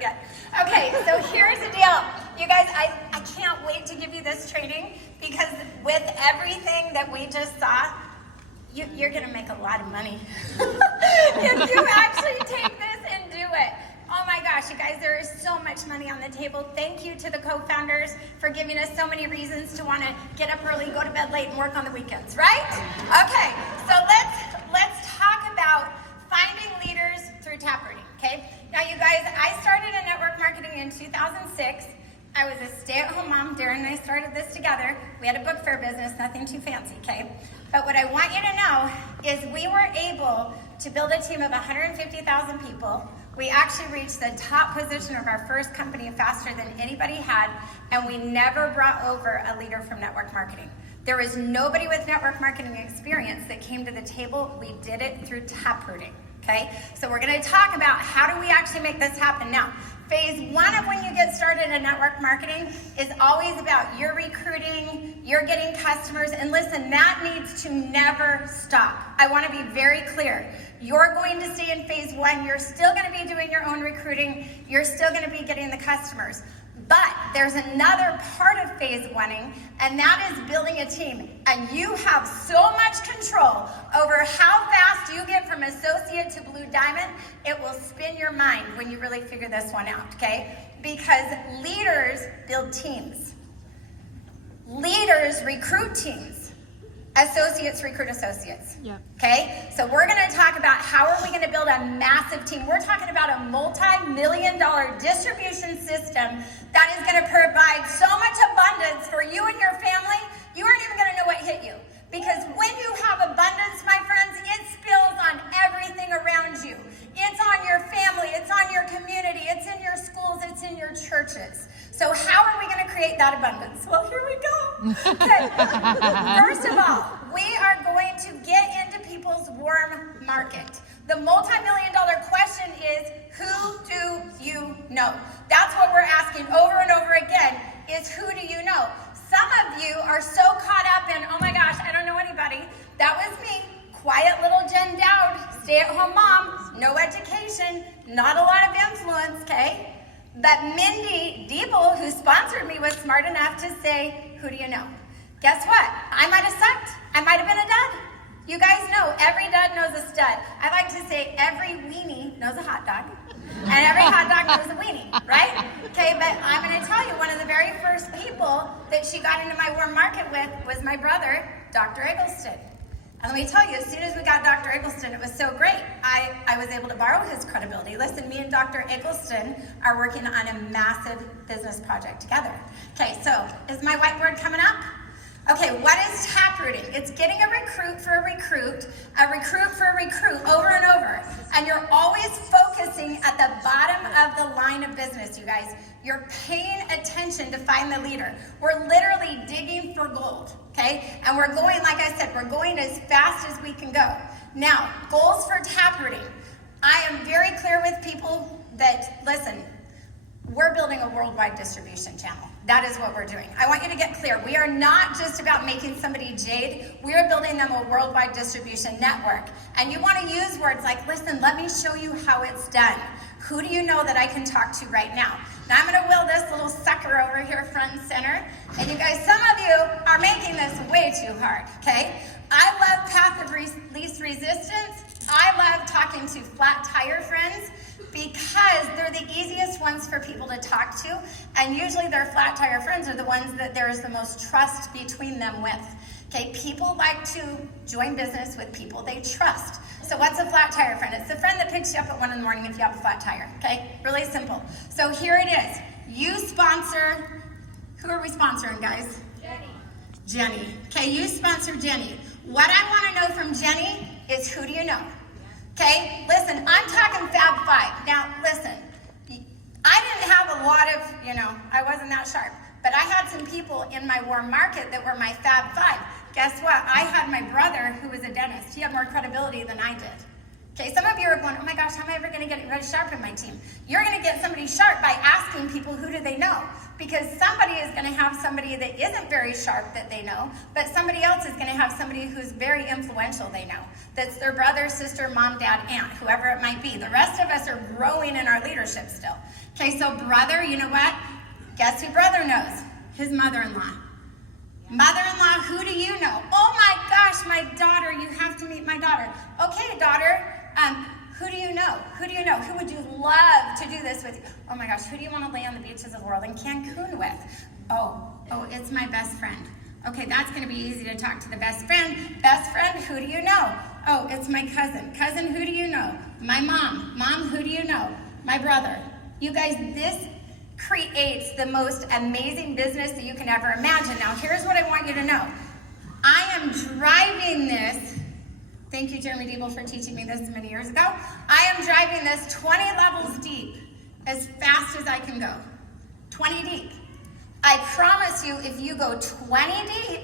forget. Okay, so here's the deal. You guys, I can't wait to give you this training because with everything that we just saw, you're gonna make a lot of money if you actually take this and do it. Oh my gosh, you guys, there is so much money on the table. Thank you to the co-founders for giving us so many reasons to want to get up early, go to bed late, and work on the weekends, right? Okay, so let's talk about finding leaders through taproting, okay? Now you guys, I started in network marketing in 2006. I was a stay-at-home mom. Darren and I started this together. We had a book fair business, nothing too fancy, okay? But what I want you to know is we were able to build a team of 150,000 people. We actually reached the top position of our first company faster than anybody had, and we never brought over a leader from network marketing. There was nobody with network marketing experience that came to the table. We did it through taprooting, okay? So we're gonna talk about how do we actually make this happen now. Phase one of when you get started in network marketing is always about your recruiting, you're getting customers, and listen, that needs to never stop. I want to be very clear. You're going to stay in phase one, you're still going to be doing your own recruiting, you're still going to be getting the customers. But there's another part of phase one, and that is building a team. And you have so much control over how fast you get from associate to blue diamond, it will spin your mind when you really figure this one out, okay? Because leaders build teams. Leaders recruit teams. Associates recruit associates, okay? So we're gonna talk about how are we gonna build a massive team. We're talking about a multi-million-dollar distribution system that is gonna provide so much abundance for you and your family, you aren't even gonna know what hit you. Because when you have abundance, my friends, it spills on everything around you. It's on your family, it's on your community, it's in your schools, it's in your churches. So how are we going to create that abundance? Well, here we go. Okay. First of all, we are going to get into people's warm market. The multi-million-dollar question is, who do you know? That's what we're asking over and over again, is who do you know? Some of you are so caught up in, oh my gosh, I don't know anybody. That was me. Quiet little Jen Dowd, stay-at-home mom, no education, not a lot of influence, okay? But Mindy Diebel, who sponsored me, was smart enough to say, who do you know? Guess what? I might have sucked. I might have been a dud. You guys know, every dud knows a stud. I like to say every weenie knows a hot dog, and every hot dog knows a weenie, right? Okay, but I'm gonna tell you, one of the very first people that she got into my warm market with was my brother, Dr. Eggleston. And let me tell you, as soon as we got Dr. Eggleston, it was so great. I was able to borrow his credibility. Listen, me and Dr. Eggleston are working on a massive business project together. Okay, so is my whiteboard coming up? Okay, what is taprooting? It's getting a recruit for a recruit for a recruit over and over. And you're always focusing at the bottom of the line of business, you guys. You're paying attention to find the leader. We're literally digging for gold, okay? And we're going, like I said, we're going as fast as we can go. Now, goals for taprooting. I am very clear with people that, listen, we're building a worldwide distribution channel. That is what we're doing. I want you to get clear. We are not just about making somebody jade. We are building them a worldwide distribution network. And you want to use words like, listen, let me show you how it's done. Who do you know that I can talk to right now? Now I'm going to wheel this little sucker over here front and center. And you guys, some of you are making this way too hard, okay? I love path of least resistance. I love talking to flat tire friends because they're the easiest ones for people to talk to, and usually their flat tire friends are the ones that there is the most trust between them with. Okay, people like to join business with people they trust. So what's a flat tire friend? It's the friend that picks you up at 1 in the morning if you have a flat tire, okay? Really simple. So here it is. You sponsor, who are we sponsoring, guys? Jenny. Okay, you sponsor Jenny. What I want to know from Jenny is, who do you know? Okay, listen, I'm talking Fab 5. Now, listen, I didn't have a lot of, I wasn't that sharp, but I had some people in my warm market that were my Fab 5. Guess what? I had my brother who was a dentist. He had more credibility than I did. Okay, some of you are going, oh my gosh, how am I ever going to get really sharp in my team? You're going to get somebody sharp by asking people, who do they know? Because somebody is going to have somebody that isn't very sharp that they know, but somebody else is going to have somebody who's very influential they know. That's their brother, sister, mom, dad, aunt, whoever it might be. The rest of us are growing in our leadership still. Okay, so brother, you know what? Guess who brother knows? His mother-in-law. Mother-in-law, who do you know? Oh my gosh, my daughter, you have to meet my daughter. Okay, daughter, who do you know? Who do you know? Who would you love to do this with you? Oh my gosh, who do you want to lay on the beaches of the world in Cancun with? Oh, it's my best friend. Okay, that's going to be easy to talk to the best friend. Best friend, who do you know? Oh, it's my cousin. Cousin, who do you know? My mom. Mom, who do you know? My brother. You guys, this creates the most amazing business that you can ever imagine. Now, here's what I want you to know. I am driving this. Thank you, Jeremy Diebel, for teaching me this many years ago. I am driving this 20 levels deep as fast as I can go. 20 deep. I promise you, if you go 20 deep,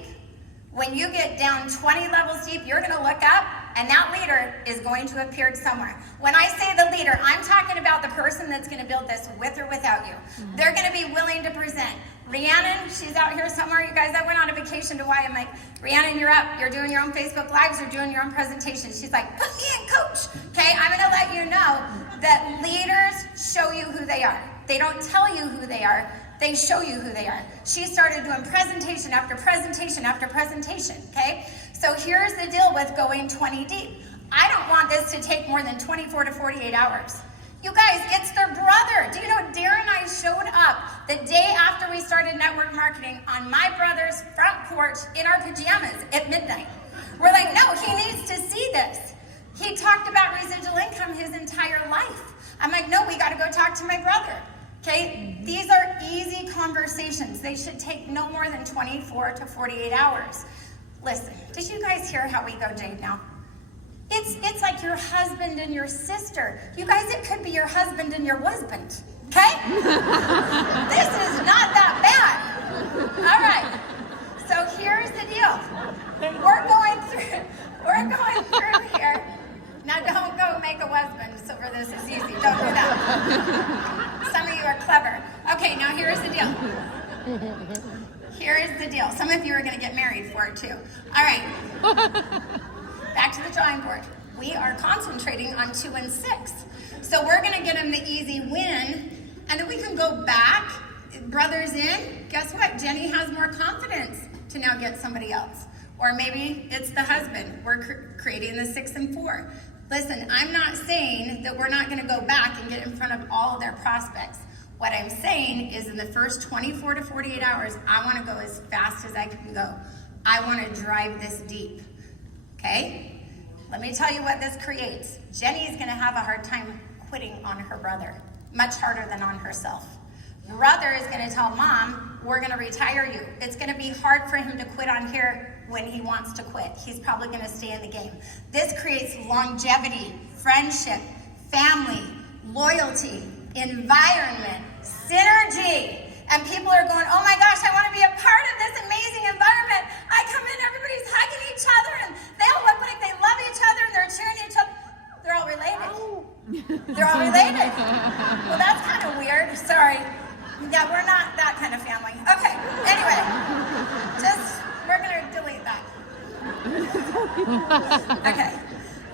when you get down 20 levels deep, you're going to look up, and that leader is going to appear somewhere. When I say the leader, I'm talking about the person that's going to build this with or without you. They're going to be willing to present. Rhiannon, she's out here somewhere. You guys, I went on a vacation to Hawaii. I'm like, Rhiannon, you're up. You're doing your own Facebook Lives. You're doing your own presentations. She's like, put me in, coach. Okay, I'm going to let you know that leaders show you who they are. They don't tell you who they are. They show you who they are. She started doing presentation after presentation after presentation, okay? So here's the deal with going 20 deep. I don't want this to take more than 24 to 48 hours. You guys, it's their brother. Do you know Darren and I showed up the day after we started network marketing on my brother's front porch in our pajamas at midnight. We're like, no, he needs to see this. He talked about residual income his entire life. I'm like, no, we got to go talk to my brother. Okay, these are easy conversations. They should take no more than 24 to 48 hours. Listen, did you guys hear how we go, Jade, now? It's like your husband and your sister. You guys, it could be your husband and your husband, okay? This is not that bad. All right, so here's the deal. We're going through here. Now don't go make a husband so for this is easy. Don't do that. Some of you are clever. Okay, now here's the deal. Here is the deal. Some of you are going to get married for it too. All right. Back to the drawing board. We are concentrating on 2 and 6. So we're going to get them the easy win, and then we can go back. Brothers in. Guess what? Jenny has more confidence to now get somebody else. Or maybe it's the husband. We're creating the 6 and 4. Listen, I'm not saying that we're not going to go back and get in front of all of their prospects. What I'm saying is in the first 24 to 48 hours, I want to go as fast as I can go. I want to drive this deep. Okay? Let me tell you what this creates. Jenny's going to have a hard time quitting on her brother, much harder than on herself. Brother is going to tell mom, we're going to retire you. It's going to be hard for him to quit on here when he wants to quit. He's probably going to stay in the game. This creates longevity, friendship, family, loyalty, environment, synergy. And people are going, oh my gosh, I want to be a part of this amazing environment. I come in, everybody's hugging each other, and they all look like they love each other, and they're cheering each other. They're all related. They're all related. Well, that's kind of weird. Sorry. Yeah, we're not that kind of family. Okay, anyway, we're going to delete that. Okay.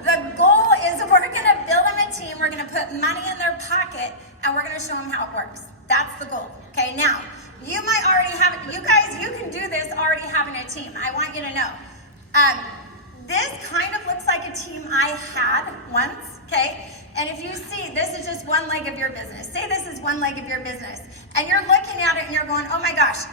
The goal is we're going to build them a team, we're going to put money in their pocket, and we're going to show them how it works. That's the goal. Okay, now, you might already have it. You guys, you can do this already having a team. I want you to know. This kind of looks like a team I had once, okay? And if you see, this is just one leg of your business. Say this is one leg of your business. And you're looking at it and you're going, oh my gosh,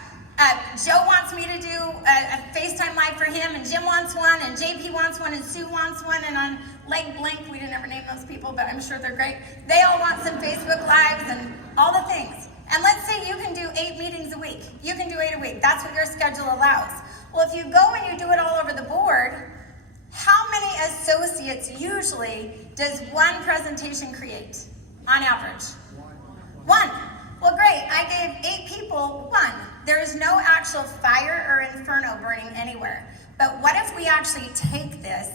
Joe wants me to do a FaceTime Live for him, and Jim wants one, and JP wants one, and Sue wants one, and on Leg Blink, we didn't ever name those people, but I'm sure they're great. They all want some Facebook Lives and all the things. And let's say you can do 8 meetings a week. You can do 8 a week. That's what your schedule allows. Well, if you go and you do it all over the board, how many associates usually does one presentation create on average? One. Well, great. I gave 8 people 1. There is no actual fire or inferno burning anywhere. But what if we actually take this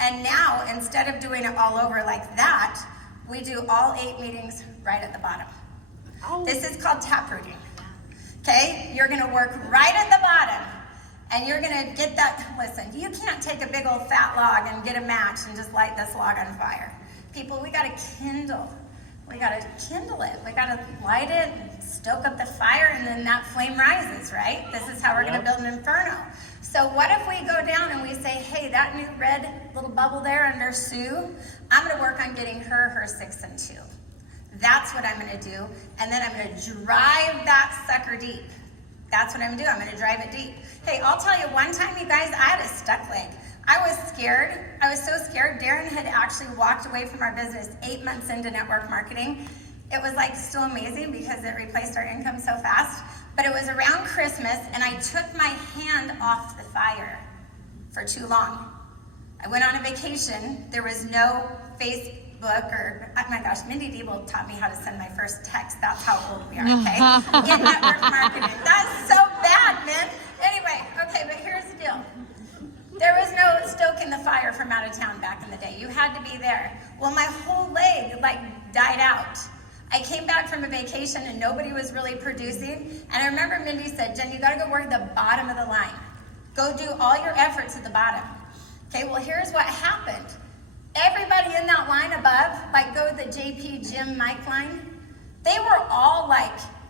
and now, instead of doing it all over like that, we do all 8 meetings right at the bottom. Oh. This is called taprooting. Okay? You're going to work right at the bottom. And you're going to get that, listen, you can't take a big old fat log and get a match and just light this log on fire. People, we got to kindle. We got to kindle it. We got to light it, and stoke up the fire, and then that flame rises, right? This is how we're going to build an inferno. So what if we go down and we say, hey, that new red little bubble there under Sue, I'm going to work on getting her 6 and 2. That's what I'm going to do. And then I'm going to drive that sucker deep. That's what I'm going to do. I'm going to drive it deep. Hey, I'll tell you, one time, you guys, I had a stuck leg. I was scared. I was so scared. Darren had actually walked away from our business 8 months into network marketing. It was like still amazing because it replaced our income so fast. But it was around Christmas, and I took my hand off the fire for too long. I went on a vacation. There was no Facebook or, oh my gosh, Mindy Diebel taught me how to send my first text. That's how old we are, okay? In network marketing. That's so bad, man. Anyway, okay, but here's the deal. There was no stoking the fire from out of town back in the day. You had to be there. Well, my whole leg died out. I came back from a vacation and nobody was really producing. And I remember Mindy said, Jen, you gotta go work the bottom of the line. Go do all your efforts at the bottom. Okay, well, here's what happened. Everybody in that line above, go the JP Jim Mike line, they were all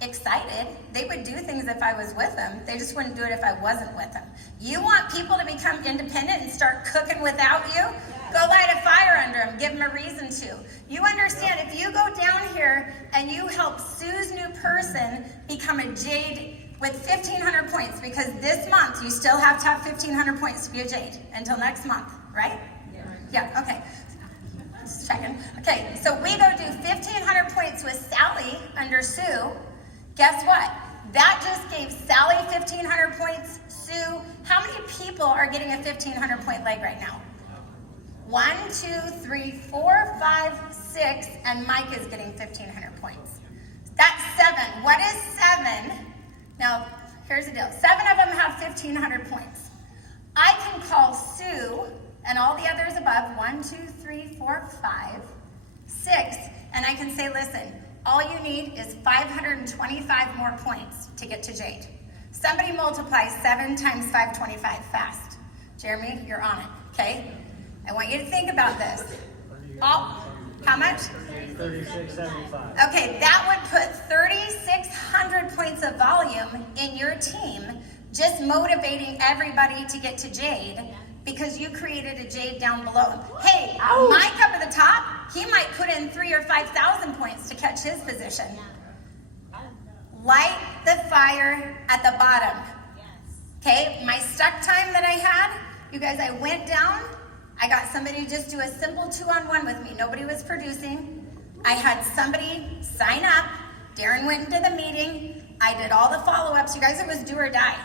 excited. They would do things if I was with them. They just wouldn't do it if I wasn't with them. You want people to become independent and start cooking without you? Go light a fire under them. Give them a reason to. You understand, if you go down here and you help Sue's new person become a Jade with 1,500 points, because this month you still have to have 1,500 points to be a Jade until next month, right? Yeah, okay. Just checking. Okay, so we go do 1,500 points with Sally under Sue. Guess what? That just gave Sally 1,500 points. Sue, how many people are getting a 1,500 point leg right now? 1, 2, 3, 4, 5, 6, and Mike is getting 1,500 points. That's 7. What is 7? Now, here's the deal. 7 of them have 1,500 points. I can call Sue and all the others above, 1, 2, 3, 4, 5, 6, and I can say, listen, all you need is 525 more points to get to Jade. Somebody multiply 7 times 525 fast. Jeremy, you're on it, okay? I want you to think about this. How much? 3675. Okay, that would put 3,600 points of volume in your team, just motivating everybody to get to Jade, because you created a Jade down below. Hey, Mike up at the top, he might put in 3,000 or 5,000 points to catch his position. Light the fire at the bottom. Okay, my stuck time that I had, you guys, I went down, I got somebody to just do a simple 2-on-1 with me. Nobody was producing. I had somebody sign up. Darren went into the meeting. I did all the follow-ups. You guys, it was do or die.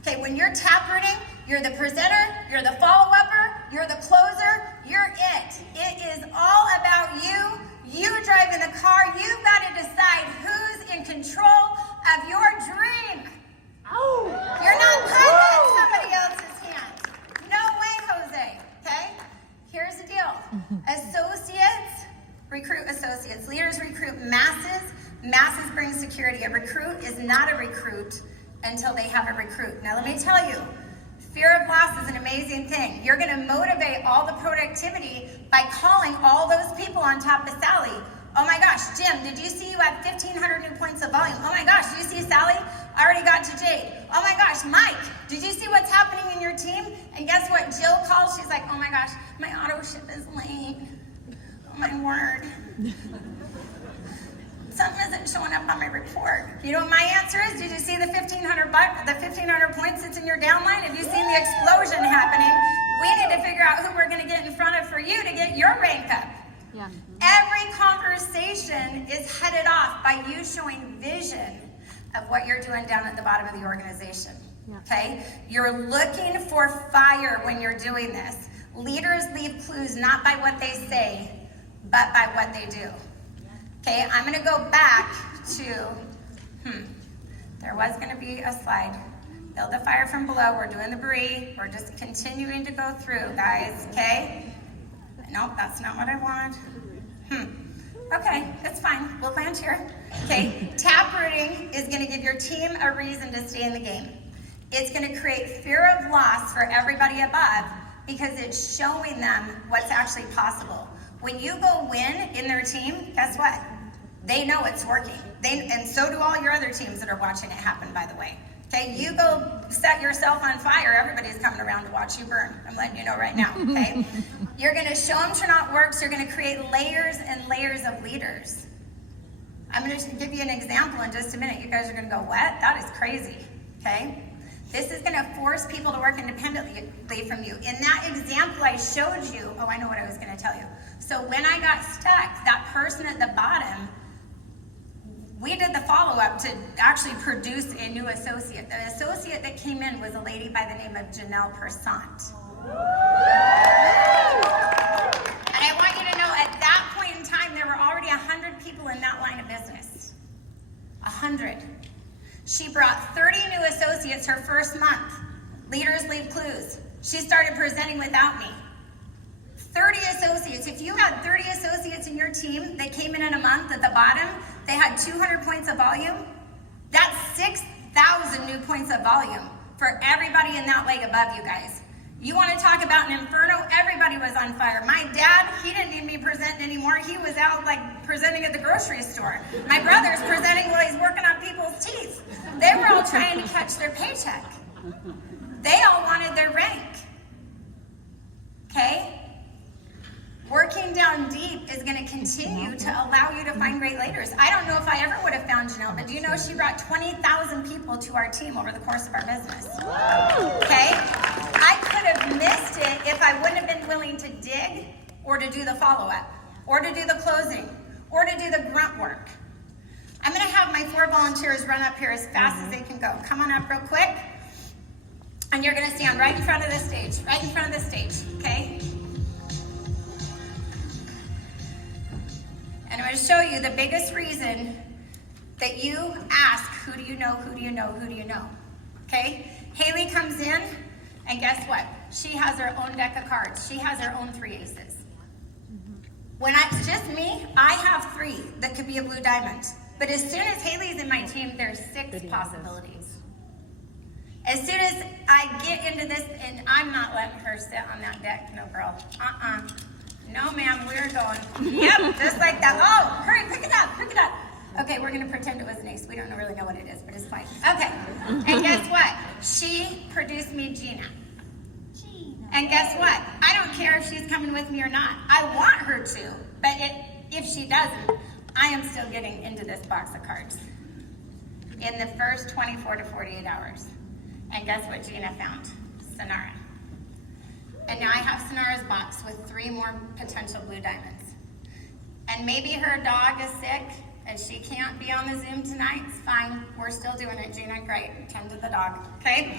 Okay, when you're tap rooting, you're the presenter, you're the follow-upper, you're the closer, you're it. It is all about you. You driving the car. You've got to decide who's in control of your dream. You're not putting it in somebody else's hands. No way, Jose. Okay? Here's the deal. Associates recruit associates. Leaders recruit masses. Masses bring security. A recruit is not a recruit until they have a recruit. Now let me tell you, fear of loss is an amazing thing. You're going to motivate all the productivity by calling all those people on top of Sally. Oh my gosh, Jim, did you see you had 1,500 new points of volume? Oh my gosh, did you see Sally? I already got to Jade. Oh my gosh, Mike, did you see what's happening in your team? And guess what Jill calls? She's like, oh my gosh, my auto ship is late. Oh my word. Something isn't showing up on my report. You know what my answer is? Did you see the 1,500 points that's in your downline? Have you seen the explosion happening? We need to figure out who we're going to get in front of for you to get your rank up. Yeah. Every conversation is headed off by you showing vision of what you're doing down at the bottom of the organization. Yeah. Okay? You're looking for fire when you're doing this. Leaders leave clues not by what they say, but by what they do. Okay, I'm going to go back to, there was going to be a slide. Build the fire from below. We're doing the brie. We're just continuing to go through, guys, okay? Nope, that's not what I want. Okay, it's fine. We'll land here. Okay, tap rooting is going to give your team a reason to stay in the game. It's going to create fear of loss for everybody above because it's showing them what's actually possible. When you go win in their team, guess what? They know it's working. And so do all your other teams that are watching it happen, by the way. Okay, you go set yourself on fire, everybody's coming around to watch you burn. I'm letting you know right now, okay? You're gonna show them Trinot works, you're gonna create layers and layers of leaders. I'm gonna give you an example in just a minute. You guys are gonna go, what? That is crazy, okay? This is gonna force people to work independently from you. In that example I showed you, oh, I know what I was gonna tell you. So when I got stuck, that person at the bottom, we did the follow-up to actually produce a new associate. The associate that came in was a lady by the name of Janelle Persant. And I want you to know, at that point in time, there were already 100 people in that line of business. 100. She brought 30 new associates her first month. Leaders leave clues. She started presenting without me. 30 associates. If you had 30 associates in your team that came in a month at the bottom, they had 200 points of volume. That's 6,000 new points of volume for everybody in that leg above you guys. You want to talk about an inferno? Everybody was on fire. My dad, he didn't need me present anymore. He was out like presenting at the grocery store. My brother's presenting while he's working on people's teeth. They were all trying to catch their paycheck. They all wanted their rank. Okay? Working down deep is going to continue to allow you to find great leaders. I don't know if I ever would have found Janelle, but do you know she brought 20,000 people to our team over the course of our business? Okay? I could have missed it if I wouldn't have been willing to dig or to do the follow-up or to do the closing or to do the grunt work. I'm going to have my 4 volunteers run up here as fast as they can go. Come on up real quick. And you're going to stand right in front of the stage, okay? And I'm going to show you the biggest reason that you ask, who do you know, who do you know, who do you know? Okay? Haley comes in, and guess what? She has her own deck of cards. She has her own 3 aces. When it's just me, I have 3 that could be a blue diamond. But as soon as Haley's in my team, there's 6 possibilities. As soon as I get into this, and I'm not letting her sit on that deck, no girl. No, ma'am, we're going. Yep, just like that. Oh, hurry, pick it up. Okay, we're going to pretend it was an ace. We don't really know what it is, but it's fine. Okay, and guess what? She produced me Gina. And guess what? I don't care if she's coming with me or not. I want her to, but if she doesn't, I am still getting into this box of cards in the first 24 to 48 hours. And guess what Gina found? Sonara. And now I have Sonara's box with 3 more potential blue diamonds. And maybe her dog is sick and she can't be on the Zoom tonight. It's fine. We're still doing it, Gina. Great. Tend to the dog, okay?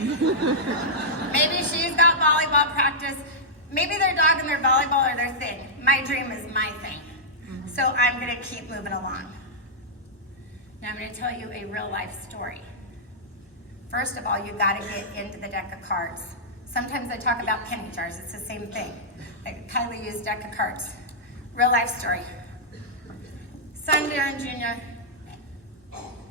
Maybe she's got volleyball practice. Maybe their dog and their volleyball are their thing. My dream is my thing. So I'm going to keep moving along. Now I'm going to tell you a real life story. First of all, you got to get into the deck of cards. Sometimes I talk about penny jars. It's the same thing. Like Kylie used deck of cards. Real life story. Son Darren Jr.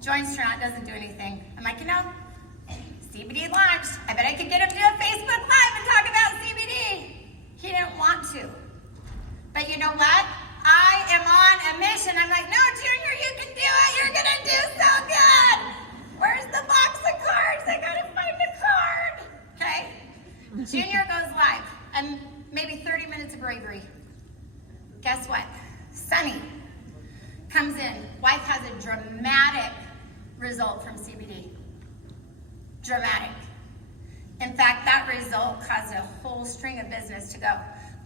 joins Trinot, doesn't do anything. I'm like, CBD launched. I bet I could get him to do a Facebook Live and talk about CBD. He didn't want to. But you know what? I am on a mission. I'm like, no, Junior, you can do it. You're going to do so good. Where's the box of cards? I got to find a card. Okay? Junior goes live, and maybe 30 minutes of bravery. Guess what? Sunny comes in. Wife has a dramatic result from CBD. Dramatic. In fact, that result caused a whole string of business to go.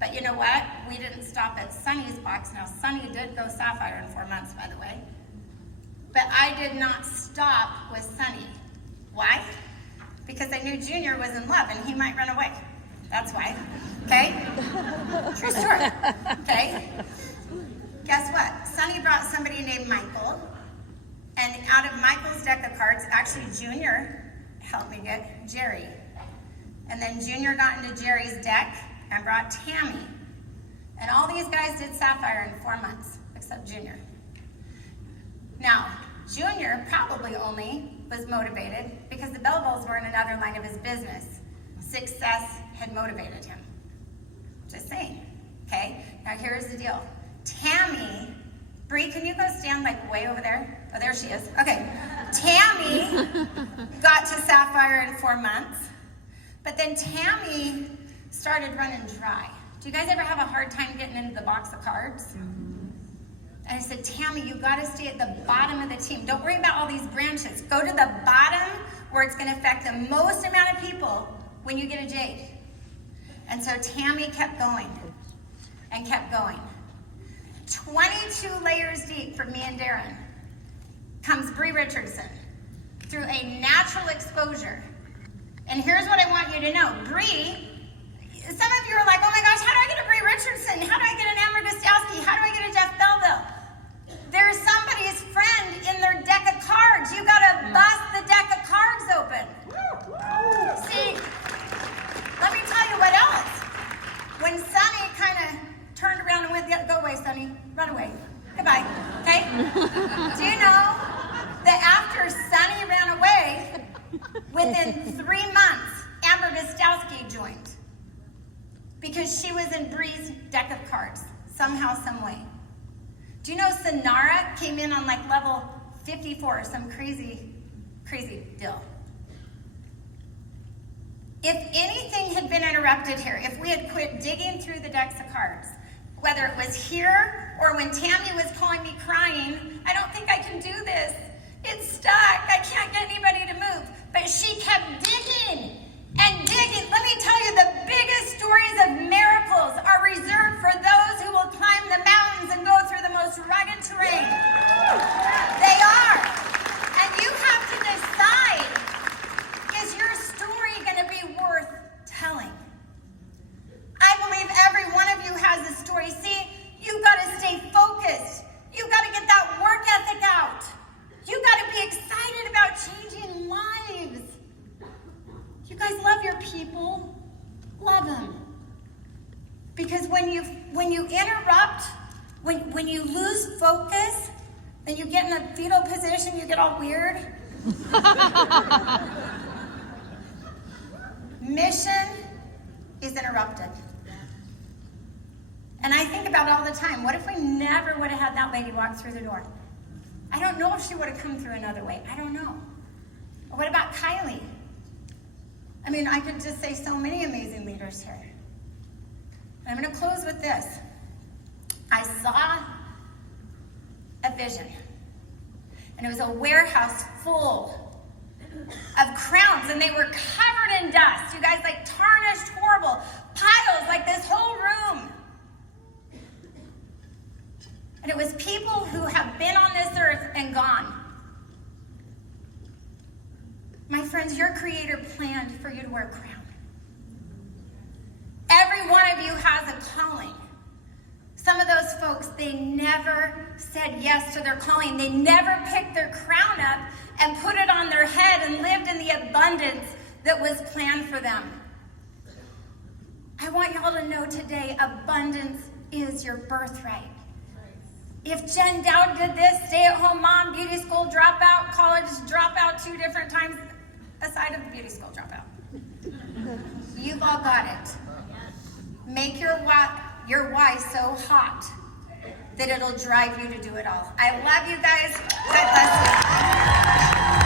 But you know what? We didn't stop at Sunny's box. Now, Sunny did go sapphire in 4 months, by the way. But I did not stop with Sunny. Why? Because I knew Junior was in love and he might run away. That's why. Okay? True story. Okay? Guess what? Sunny brought somebody named Michael. And out of Michael's deck of cards, actually Junior helped me get Jerry. And then Junior got into Jerry's deck and brought Tammy. And all these guys did sapphire in 4 months, except Junior. Now, Junior probably only was motivated because the Belleville's were in another line of his business. Success had motivated him. Just saying, okay? Now here's the deal. Tammy Bree, can you go stand like way over there? Oh, there she is. Okay. Tammy got to Sapphire in 4 months, but then Tammy started running dry. Do you guys ever have a hard time getting into the box of cards? And I said, Tammy, you got to stay at the bottom of the team. Don't worry about all these branches. Go to the bottom where it's going to affect the most amount of people when you get a jade. And so Tammy kept going and kept going. 22 layers deep from me and Darren comes Bree Richardson through a natural exposure. And here's what I want you to know. Bree, some of you are like, oh my gosh, how do I get a Bree Richardson? How do I get an Amber Gostowski? How do I get a Jeff Belleville? There's somebody's friend in their deck of cards. You gotta bust the deck of cards open. See, let me tell you what else. When Sunny kind of turned around and went, go away, Sunny, run away. Goodbye, okay? Do you know that after Sunny ran away, within 3 months, Amber Gostowski joined? Because she was in Bree's deck of cards, somehow, some way. Do you know Sonara came in on like level 54, some crazy, crazy deal? If anything had been interrupted here, if we had quit digging through the decks of cards, whether it was here or when Tammy was calling me crying, I don't think I can do this. It's stuck. I can't get anybody to move. But she kept digging and digging. Let me tell you, the biggest stories of miracles are reserved for those who will climb the mountains and go through the most rugged terrain. They are. And you have to decide, is your story going to be worth telling? I believe every one of you has a story. See, you've got to stay focused. You've got to get that work ethic out. You've got to be excited about changing lives. You guys love your people. Love them. Because when you interrupt, when you lose focus, then you get in a fetal position, you get all weird. Mission is interrupted. And I think about it all the time. What if we never would have had that lady walk through the door? I don't know if she would have come through another way. I don't know. Or what about Kylie? I mean, I could just say so many amazing leaders here. And I'm going to close with this. I saw a vision. And it was a warehouse full of crowns, and they were covered in dust. You guys, like tarnished, horrible piles, like this whole room. And it was people who have been on this earth and gone. My friends, your Creator planned for you to wear a crown. Every one of you has a calling. Some of those folks, they never said yes to their calling. They never picked their crown up and put it on their head and lived in the abundance that was planned for them. I want y'all to know today, abundance is your birthright. If Jen Dowd did this, stay-at-home mom, beauty school dropout, college dropout 2 different times, aside of the beauty school dropout, you've all got it. Make your why so hot that it'll drive you to do it all. I love you guys. God bless you.